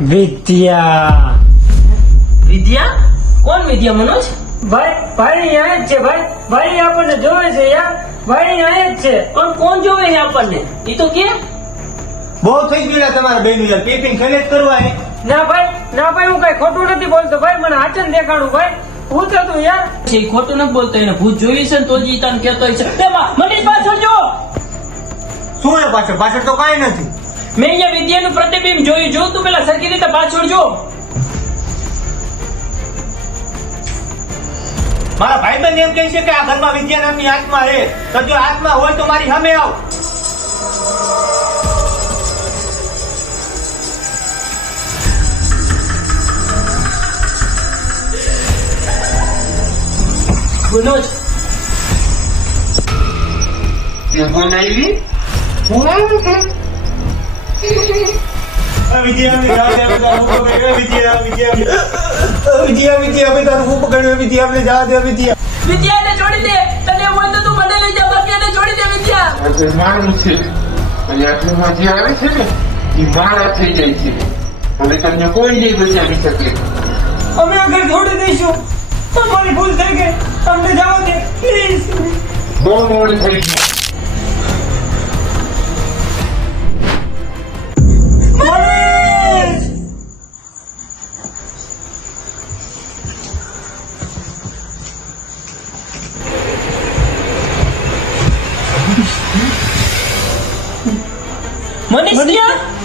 વિદ્યા. વિદ્યા? કોણ વિદ્યા મનોજ? ભાઈ અહીંયા જ છે. ભાઈ આપણને જોવે છે યાર. ભાઈ અહીંયા જ છે. પણ કોણ જોવે છે આપણને? એ તો કે બહુ થઈ ગયું તમારા બેનું યાર પેપિંગ ખેલે જ કરવા હે. ના ભાઈ હું કઈ ખોટું નથી બોલતો. ભાઈ મને હાચન દેખાડું. ભાઈ ભૂત હતું યાર. છે ખોટું નથી બોલતો. એને ભૂત જોઈ છે ને તો જ ઈ તને કહેતો છે. મનીષ પાછળ જો. શું હે પાછળ? પાછળ તો કાંઈ નથી. મેં અહીંયા વિદ્યાનું પ્રતિબિંબ જોયું. જો તું પેલા સરખી રીતે પાછળ જો. મારા ભાઈબંધ એમ કહે છે કે આ ઘરમાં વિદ્યા નામની આત્મા હે. તો જો આત્મા હોય તો મારી સામે આવ. મનોજ વિદ્યા વિદ્યાને છોડી દે. તને એમ હોય તો તું મને લઈ જા. બાકી એને છોડી દે વિદ્યા. મારું છે અને આટલું જે આવે છે ને એ મારા થઈ જાય છે. હવે તમને કોઈ નહીં બચાવી શકે. અમે આ ઘર છોડી દઈશું. અમારી ભૂલ થઈ ગઈ. અમને જવા દે પ્લીઝ. બહુ મોડું થઈ ગયું. મનીષ ક્યાં?